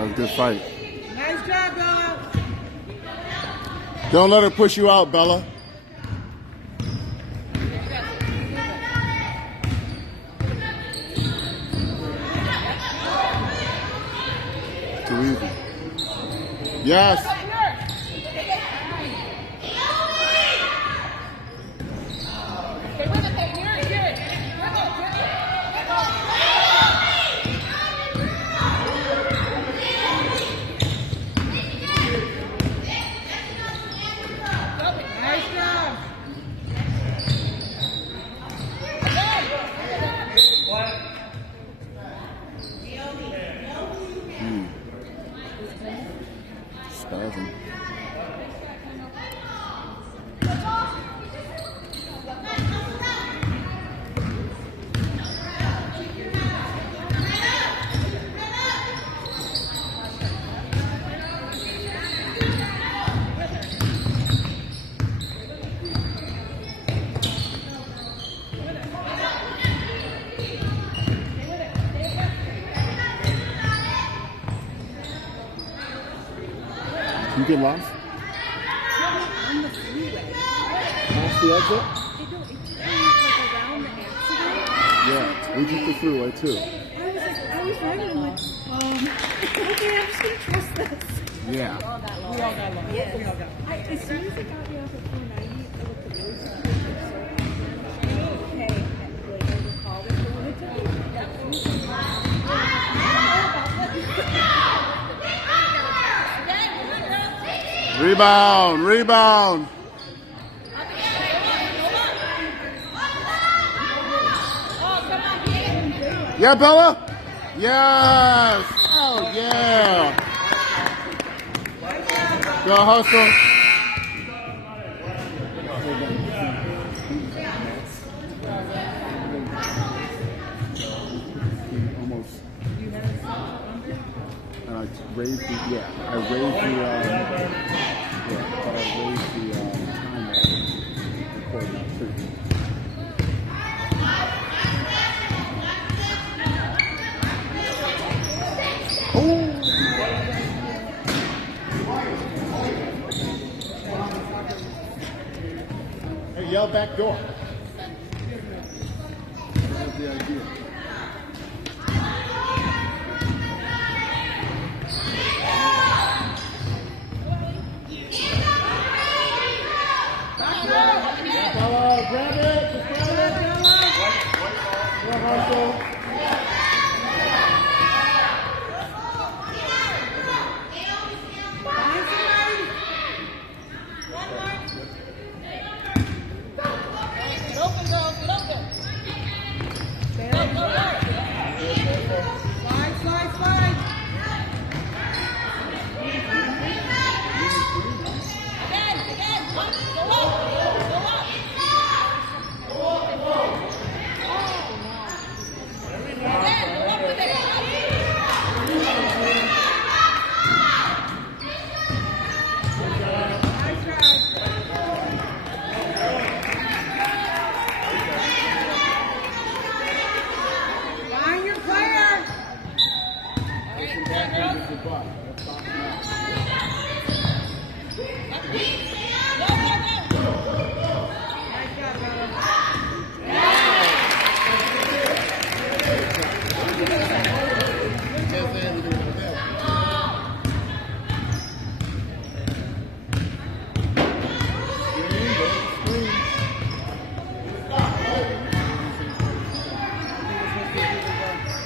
That was a good fight. Nice job, Bella. Don't let her push you out, Bella. Too easy. Yes. Spasm. You get lost? On the freeway. Past the exit? They go like around the accident. Yeah, we took the freeway too. I was driving. I'm like, okay, I'm just gonna trust this. Yeah. We all got lost. Yes. We all got lost. As soon as it got me off at 490, I looked at the road sign. Okay, like I recall this, but when it took me Rebound, rebound. Yeah, Bella? Yes. Oh, yeah. Go hustle. Almost. And I raised the, yeah, I raised the, yeah, but I raised the time recording too. Hey, yell back door. That was the idea. Bella, grab it. Just grab it, Bella. Go, hustle.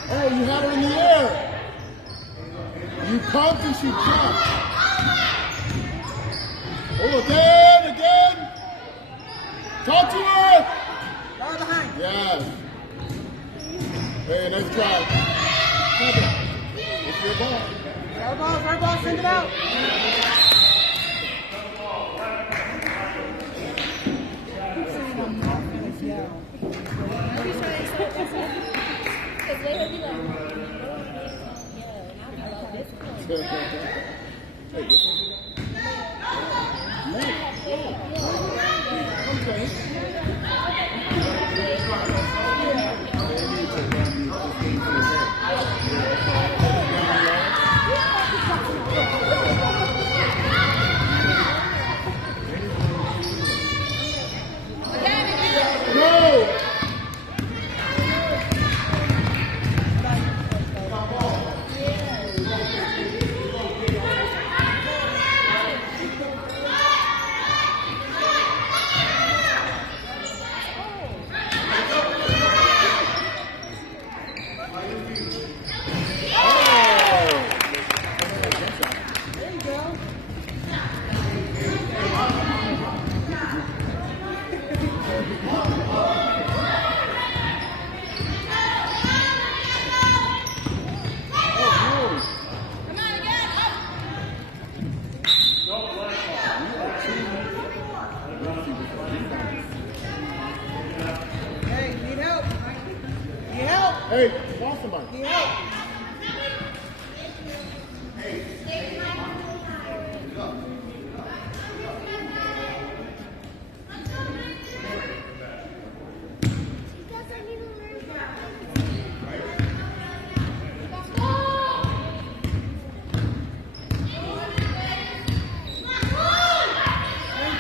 Oh, you had her in the air. You pumped and she jumped. Oh, again. Talk to her. Far behind. Yes. Hey, nice try. It's your ball. Our ball, send it out. Hey, call somebody. Yeah.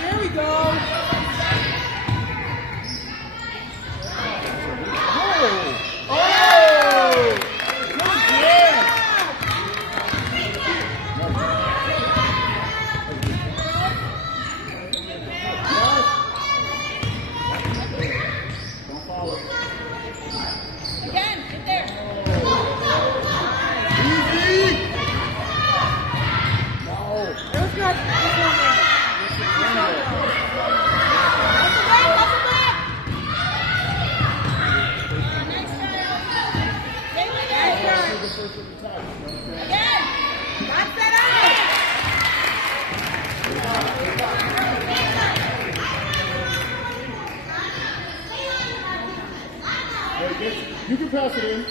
There we go. Again, get there. It was good. You can pass it in.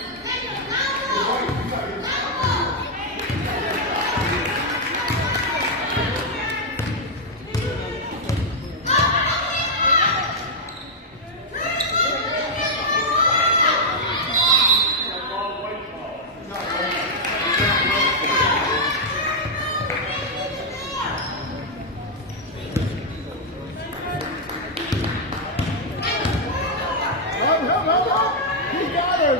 Help. He got her.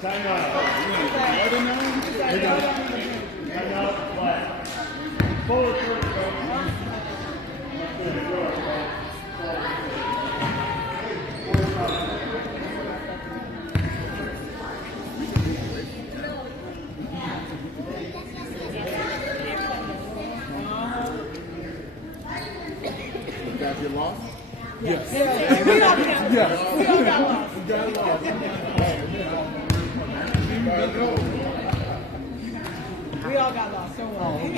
Time out. Let him know. Time out. Forward. Got your loss? Yes. We all got Yes. We all got lost. You got lost. We all got lost. Don't worry.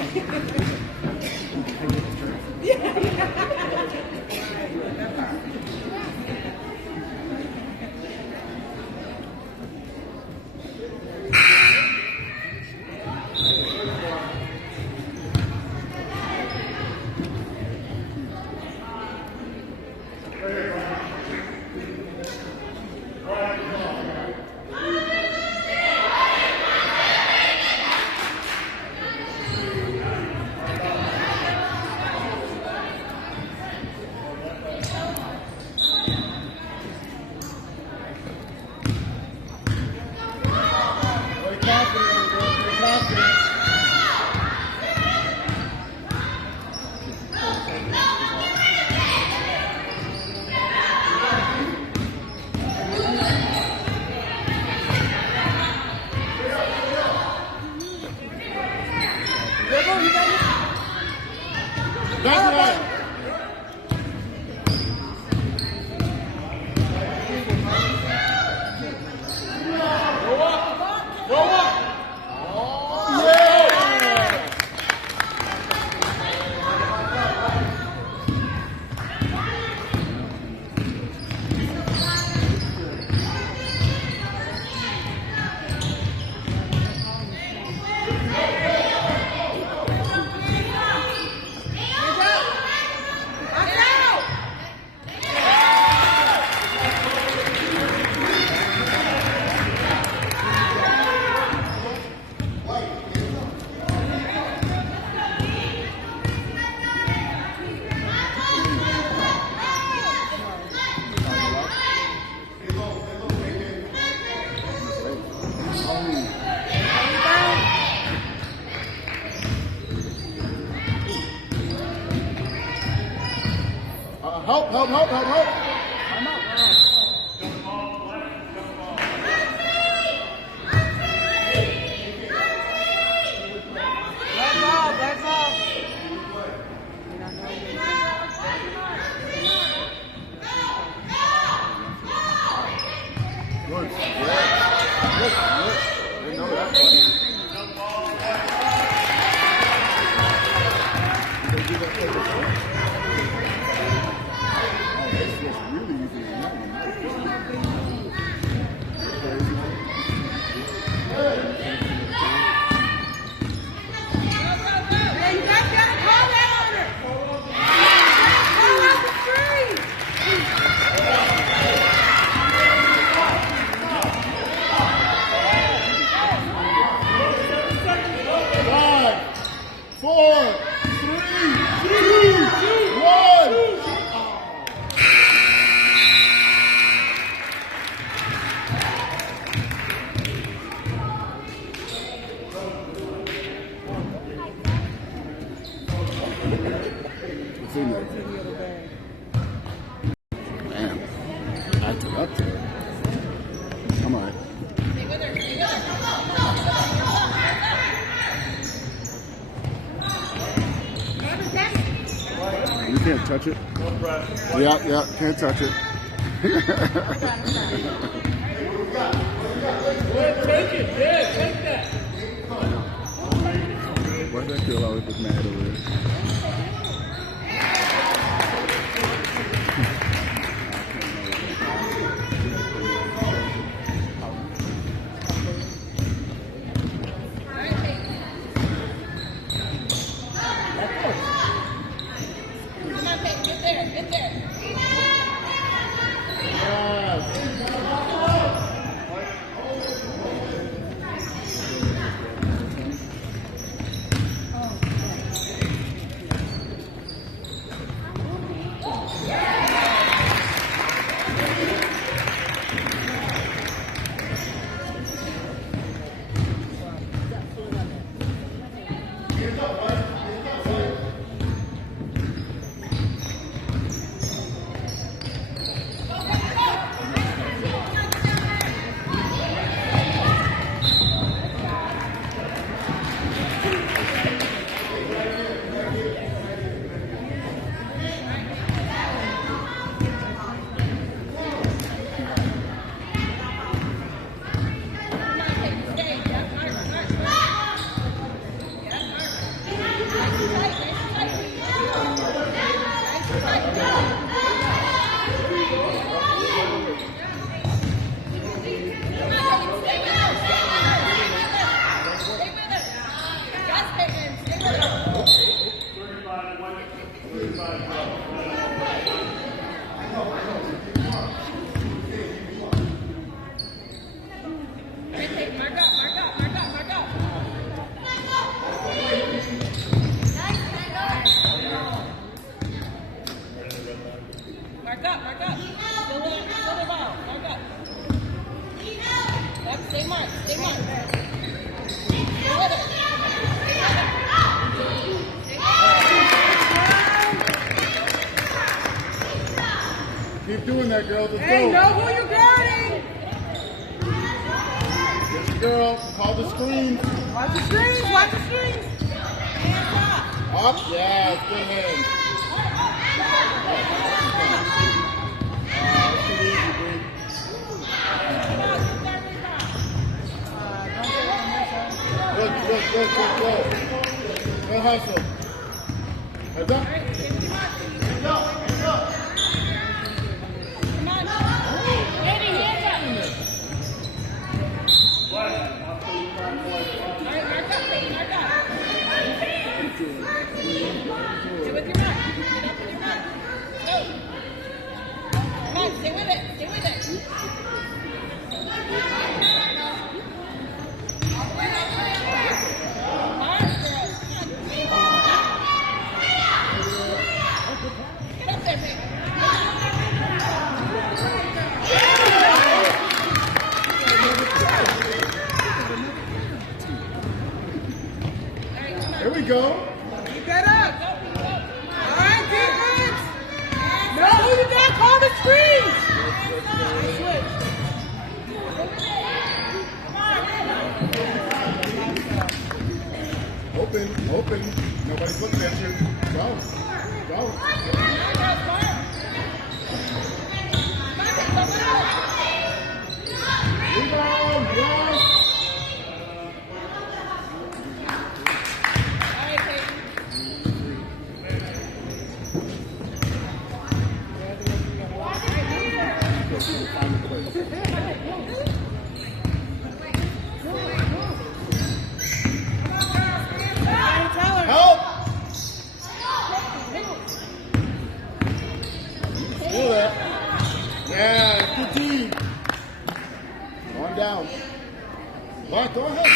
That's right. Help. I'm out. Black ball. Good. They know that. They do that play before. can't touch it. Yeah, can't touch it. Take it, yeah, take that. Why that girl always look mad over there? Keep doing that, girl. Let's Hey, go. know who you're guarding. Yes, girl. Call the screen. Watch the screens. Watch the screens. Hands up. Up. Yeah, it's good hands. It's too easy, Bree. Good. Go hustle. Heads up. There we go. Get that up. All right, defense. No, who you got? Call the screens. Open. Nobody's looking at you. Go. Rebound, yes. Help! Feel that. Yeah, good team. On down. What? Go ahead.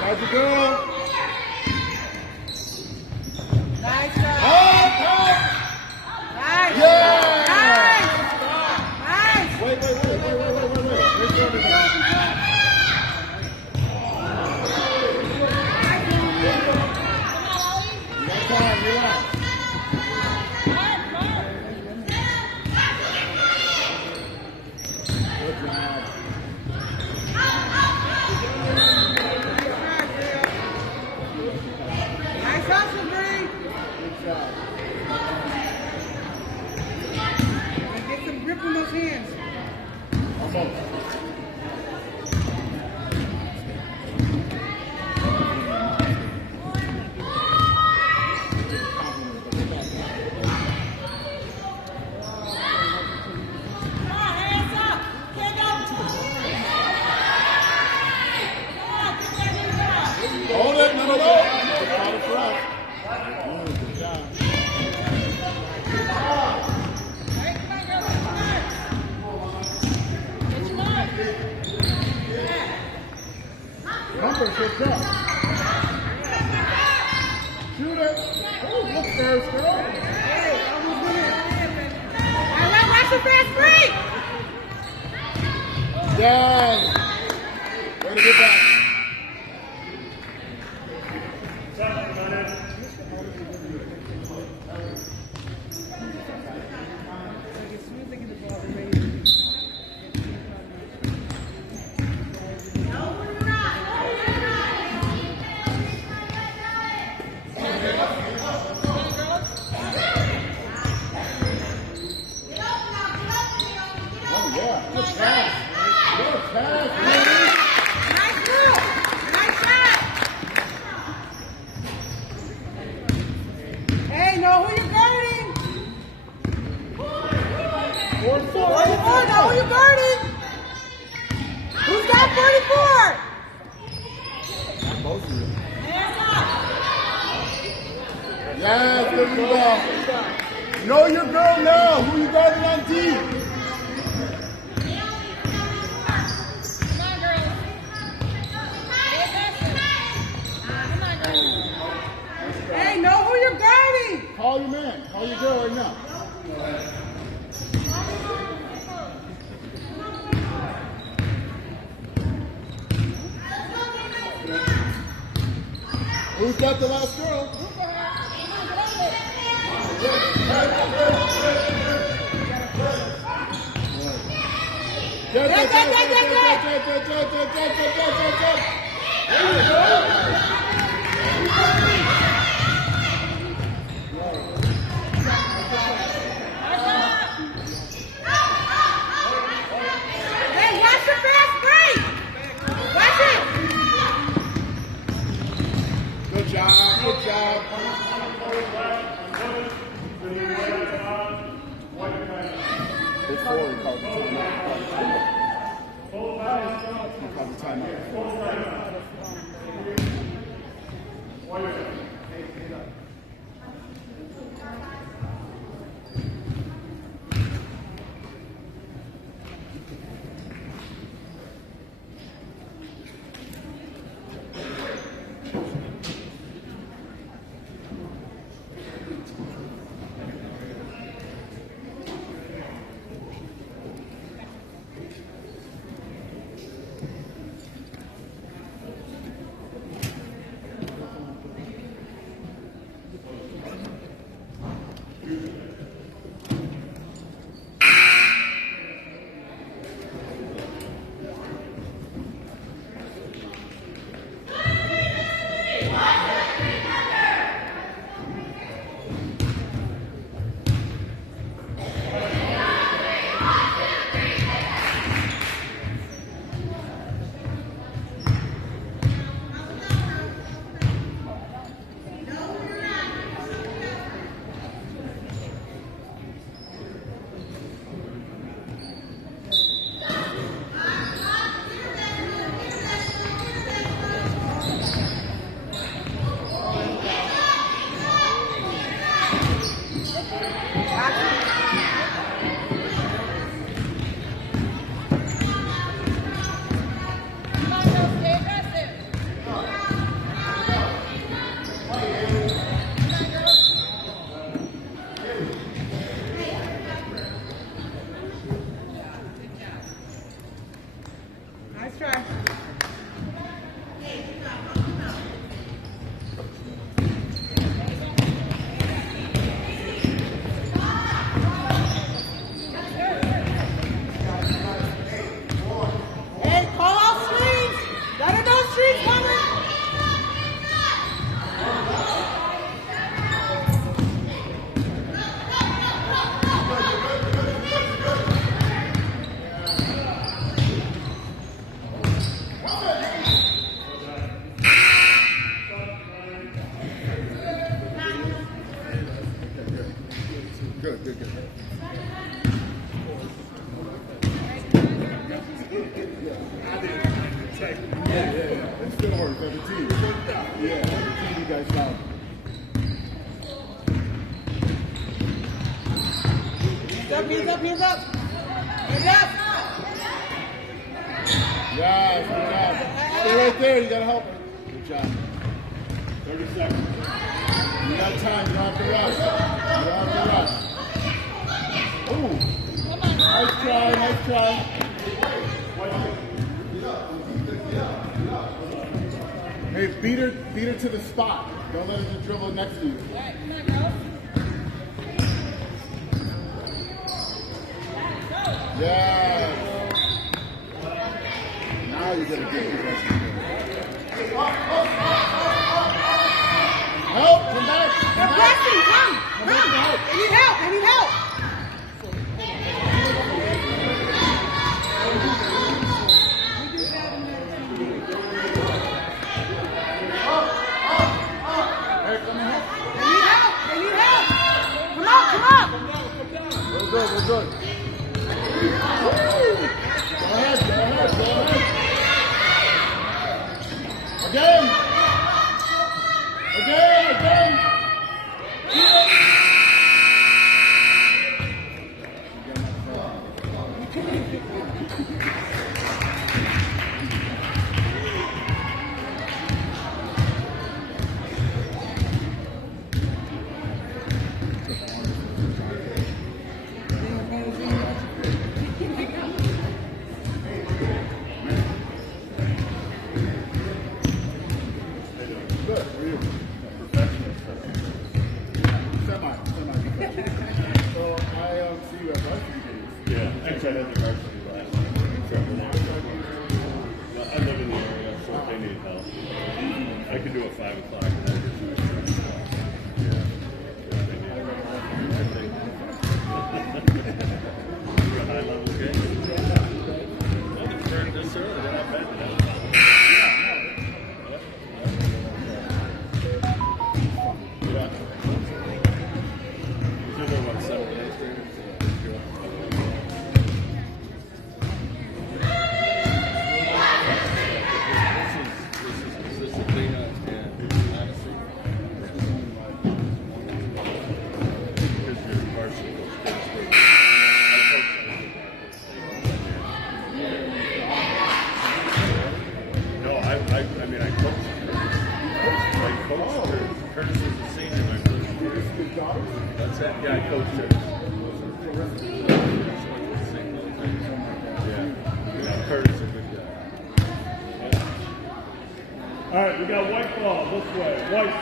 How's it go? Nice job. Up! Nice. Yeah! Nice. Wait. Let's go to time, relax. Good job. Nice hustle, Bree. Good job. And get some grip in those hands. Almost. Hold it, no. Call it for us. Good job. Number, good job. Shoot it. Oh, look first, girl. Hey, almost with it. All right, watch the fast break. Yes. Way to get back. As soon as they get the ball, they're ready to Oh, yeah. Good pass. Good pass, Nice move. Nice shot. Hey, know who you're guarding. 44. 44, know who you're guarding. Who's got 44? Both of you. Hands up. Yes, good rebound. Know your girl now. Who you guarding on D? Hey, know who you're guarding. Call your man. Call your girl right now. Who's got the last girl? Hey, watch the fast break. Watch it. Good job, good job. Before he called the timeout. He called the timeout. foul. 17. Yeah, 17 you guys fouled. Hands up, hands up, hands up. Hands up. Yeah, good job. Stay right there. You gotta help her. Good job. 30 seconds. You got time. You don't have to rush. You don't have to rush. Ooh. Nice try. Nice try. Hey, beat her to the spot. Don't let her just dribble next to you. Come on, girls. Yeah. Now you gotta get possession. Help! Come back! They're pressing. Come. I need help. I need help. Hey, come on. I need help. Come on. We're good, we're good. Woo! Go ahead. Again. Good. For you. Semi. So I see you at varsity games. Yeah, actually, I had the varsity last year. Well, I live in the area, so if they need help, I could do a 5 o'clock. And I could do a 6 o'clock. Yeah. If they need help. I think. For a high-level game. Well, they started this early. They're not bad enough. Yeah. You know what, 7 days later? This is the thing, yeah, honestly. Because you're varsity coach. No, I mean, I coached. I coached her. Curtis was a senior my first year. That's it? Yeah, I coached her. Yeah, Curtis is a good guy. Yeah. All right, we got white ball this way. White.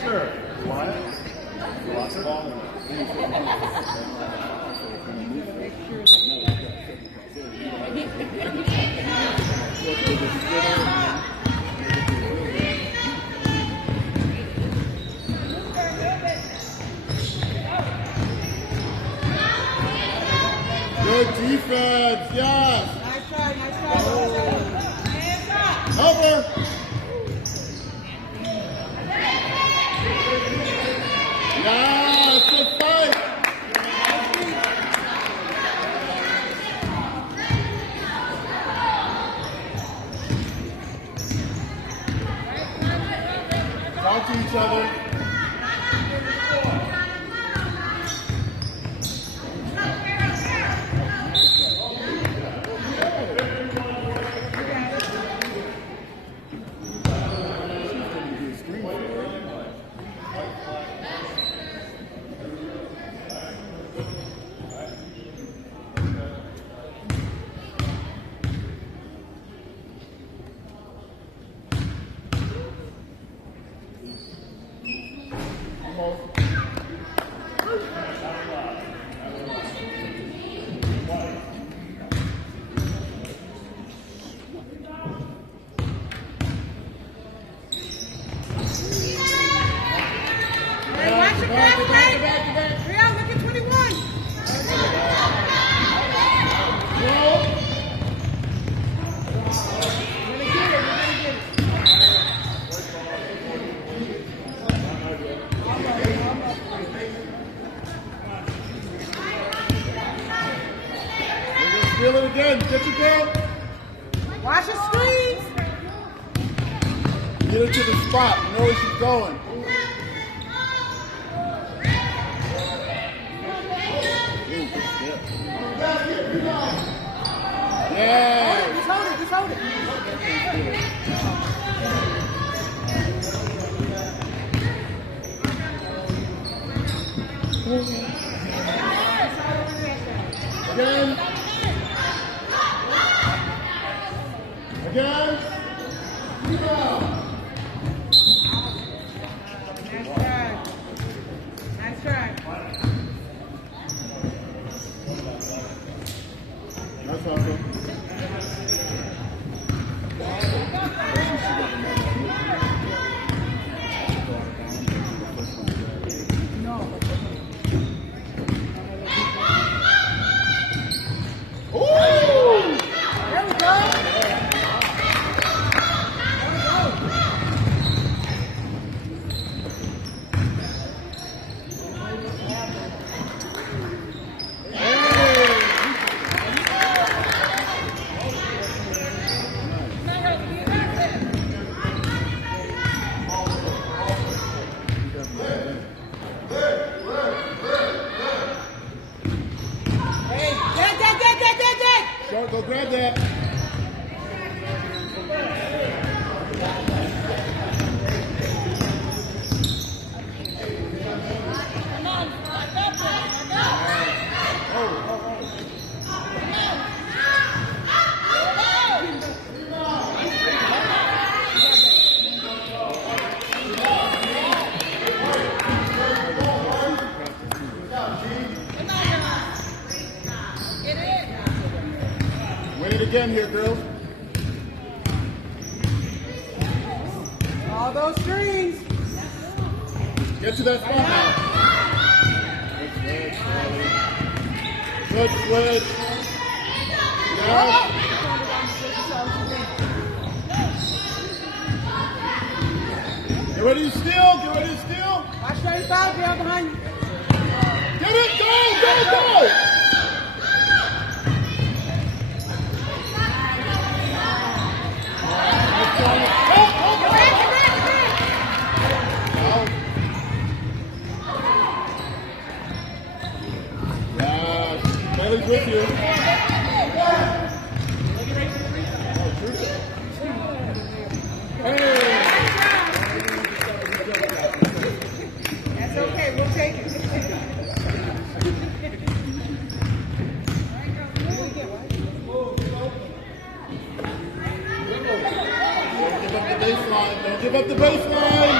Sure. What? Lots of ball. Good defense, yes. Nice try. Hands up. Help her. Yes, good fight. Talk to each other. Feel it again. Get your girl. Watch your screens. Get her to the spot. You know where she's going. Ooh, good step. Yeah. Just hold it. Just hold it. Again. Again. Nice try. Nice try. That's awesome. There we go. Hey, get. Short, go grab that. Win it again here, girls. All those screens. Get to that spot now. Good switch. Yeah. Get ready to steal. Get ready to steal. Watch 35, girl, behind you. Get it. Go. Bailey's with you. That's okay, we'll take it. Don't give up the baseline.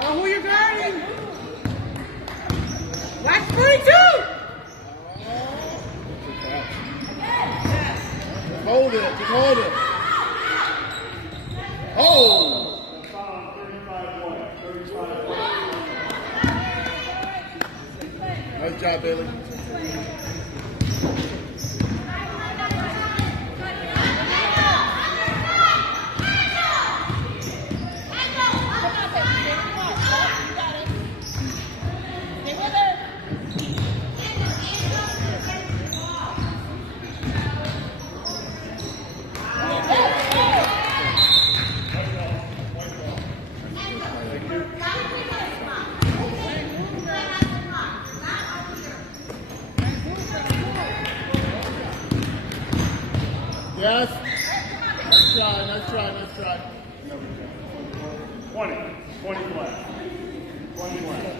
Know who you're guarding. Watch 42. Hold it. Just hold it. Oh! Nice job, Bailey. Yes. Nice try. 20 left. 20 left.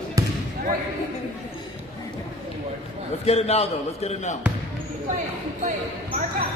Let's get it now, though. Let's get it now. Keep playing. Mark up.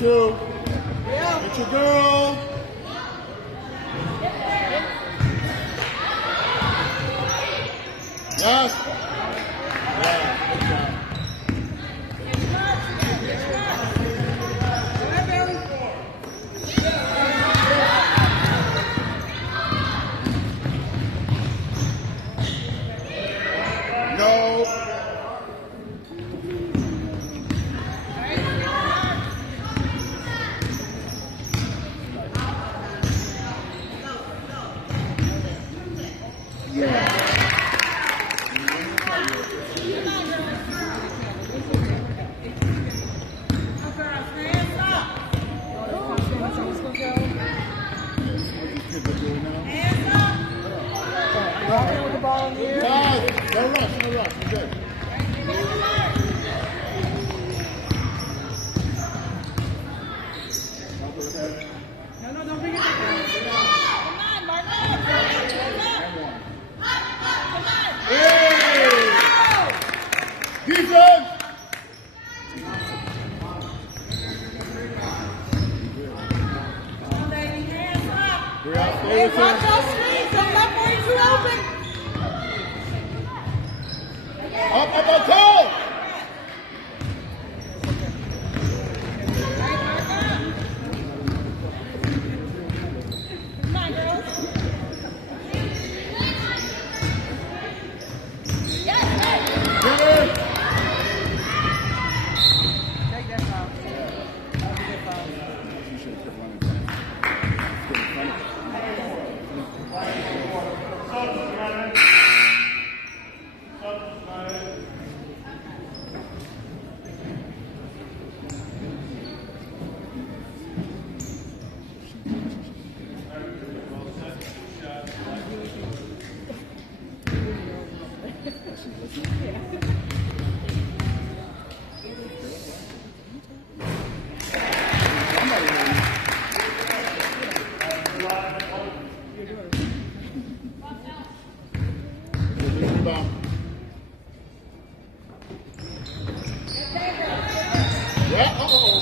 42. Get your girl. Yes. No. Guys, no rush, no rush. You're good. Defense! We're out there with Watch him. your sleeves. I'm not going too open. Up, toe! Come on, girls. Get it! Take that foul. You should have kept running. Get in front of it. Rebound. Yeah, uh-oh.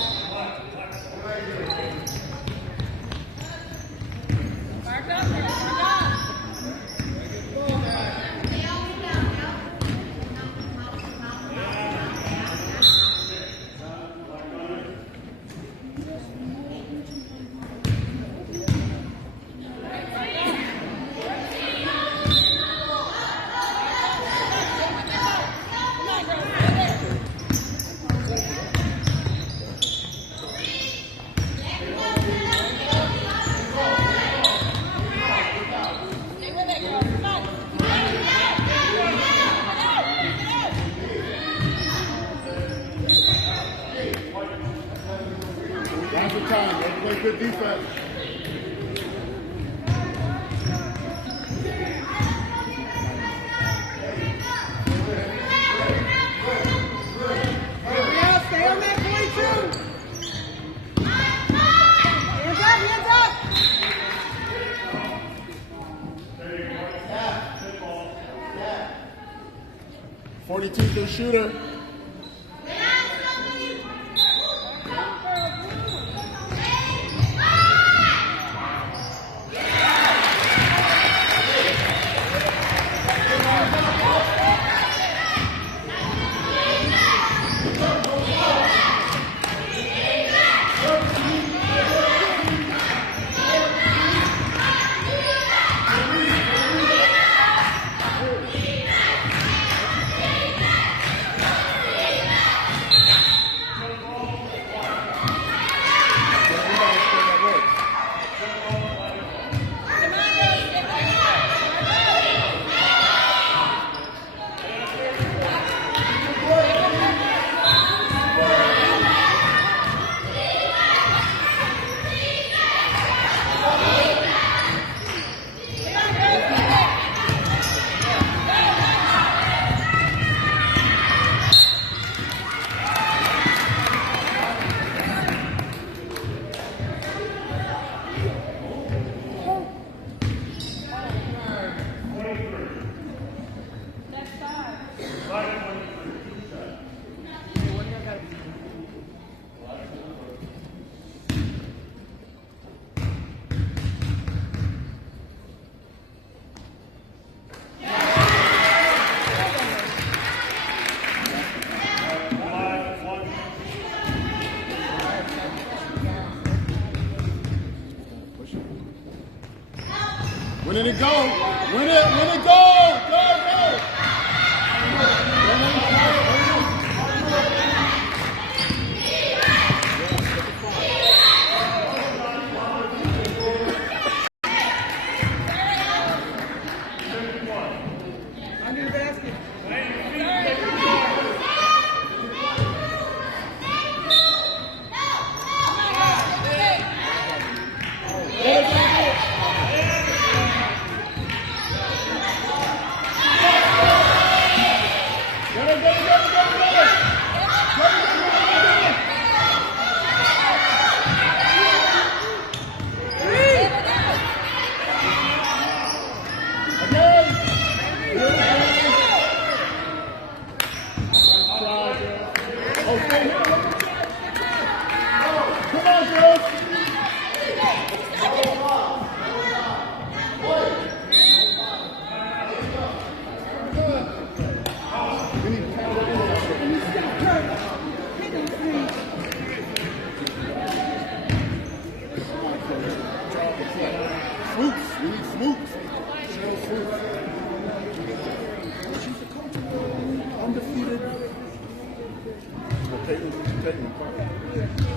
Mark up there. Mark up. Round for time. Let's play good defense. Stay on that 42. Hands up, hands up. 42 to the shooter. Let it go! Go, go! Under the basket. Oh, stay here. Come on, girls. We need to count it in. Swoops. We need swoops. Cheryl Swoops. She's the coach of the undefeated. Well, Peyton.